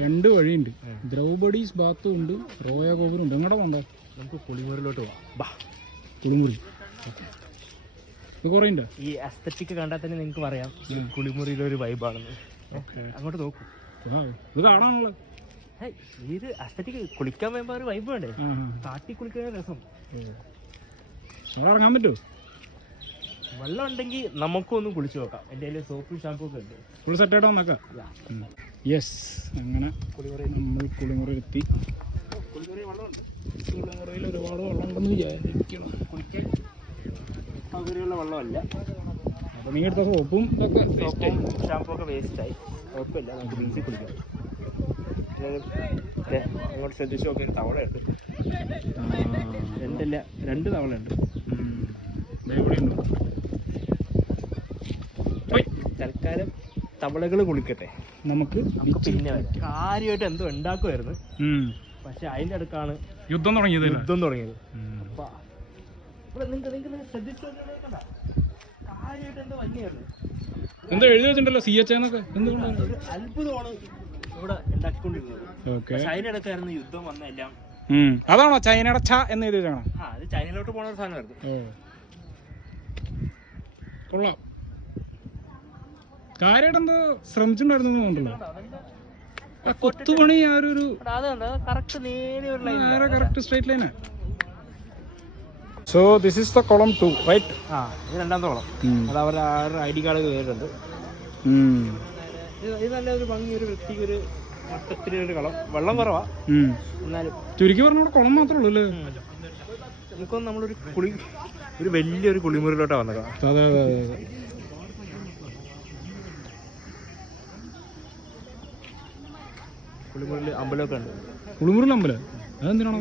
രണ്ട് വഴിയുണ്ട്. ദ്രൗപദീസ് ബാത്തും ഉണ്ട്, റോയ ഗോപുരം ഉണ്ട്. എങ്ങോട്ടാ പോണ്ടേ? നമുക്ക് കുളിമുറിയിലോട്ട് പോവാം. കുളിമുറി ഇത് കുറേ ഉണ്ട്. ഈ അസ്തറ്റിക് കണ്ടാൽ തന്നെ നിങ്ങൾക്ക് പറയാം കുളിമുറിയിലൊരു വൈബാണെന്ന്. അങ്ങോട്ട് നോക്കൂ. ഇത് കാണാനുള്ള ഇത് അസ്തറ്റിക് കുളിക്കാൻ വരുമ്പോൾ ഒരു വൈബ് വേണ്ടേ? കാട്ടി കുളിക്കാൻ രസം. ഇറങ്ങാൻ പറ്റുമോ? വെള്ളം ഉണ്ടെങ്കിൽ നമുക്കൊന്നും കുളിച്ചു നോക്കാം. എൻ്റെ കയ്യിൽ സോപ്പും ഷാമ്പൂ ഒക്കെ ഉണ്ട്. ഫുൾ സെറ്റായിട്ട് വന്നേക്കാം. യെസ്, അങ്ങനെ നമ്മൾ കുളിമുറി എത്തി. കുളിമുറി വെള്ളമുണ്ട്. കുളിമുറിയിൽ ഒരുപാട് വെള്ളം ഉണ്ടെന്ന് വിചാരിക്കണം. കുളിക്കാൻ സൗകര്യമുള്ള വെള്ളമല്ല. അപ്പോൾ നീ എടുത്ത സോപ്പും ഒക്കെ സോപ്പും ഷാമ്പൂ ഒക്കെ വേസ്റ്റായി. കുഴപ്പമില്ല, നമുക്ക് ബീച്ചിൽ കുളിക്കാം. അങ്ങോട്ട് ശ്രദ്ധിച്ചു നോക്കി. ഒരു തവളയുണ്ട്. രണ്ട് തവളയുണ്ട്. തൽക്കാലം തവളകൾ കുളിക്കട്ടെ. നമുക്ക് പിന്നെ കാര്യമായിട്ട് എന്തോ ഉണ്ടാക്കുമായിരുന്നു. പക്ഷെ അതിൻ്റെ അടുക്കാണ് യുദ്ധം തുടങ്ങിയത്. കാര്യമായിട്ട് എന്തോ വന്യായിരുന്നു. എന്തോ എഴുതി വെച്ചിട്ടുണ്ടല്ലോ CH എന്നൊക്കെ. എന്തുകൊണ്ടാണ്? ഒരു അത്ഭുതമാണ് ഇവിടെ ഉണ്ടാക്കിക്കൊണ്ടിരുന്നത്. ചൈനയിലൊക്കെയായിരുന്നു യുദ്ധം വന്നെല്ലാം. അതാണോ ചൈനയുടെ ഛ എന്ന് എഴുതിയതാണോ? അത് ചൈനയിലോട്ട് പോണ ഒരു സാധനമായിരുന്നു. കൊള്ളാം. കാര്യമായിട്ട് എന്തോ ശ്രമിച്ചിട്ടുണ്ടായിരുന്നു തോന്നുന്നുണ്ടല്ലോ. കൊത്തുപണി ആരൊരു കറക്റ്റ് സ്ട്രൈറ്റ് ലൈനാ. So this is the column 2 right? ഇത് രണ്ടാമത്തെ കോളം. അത് അവരുടെ ID കാർഡ് കയറിയിട്ടുണ്ട്. ഇത് നല്ലൊരു ഭംഗി, ഒരു വൃത്തിക്ക്, ഒരു മൊത്തത്തിലൊരു കളം. വെള്ളം കുറവാ എന്നാലും. ചുരുക്കി പറഞ്ഞ കുളം മാത്രമേ ഉള്ളൂ അല്ലേ? നമുക്കൊന്ന് നമ്മളൊരു ഒരു വലിയൊരു കുളിമുറിയിലോട്ടാണ് വന്നത്. അതെ അതെ അതെ അതെ. കുളിമുറിയിൽ അമ്പലമൊക്കെ ഉണ്ട്. കുളിമുറിയിൽ അമ്പലം? അതെന്തിനാണോ?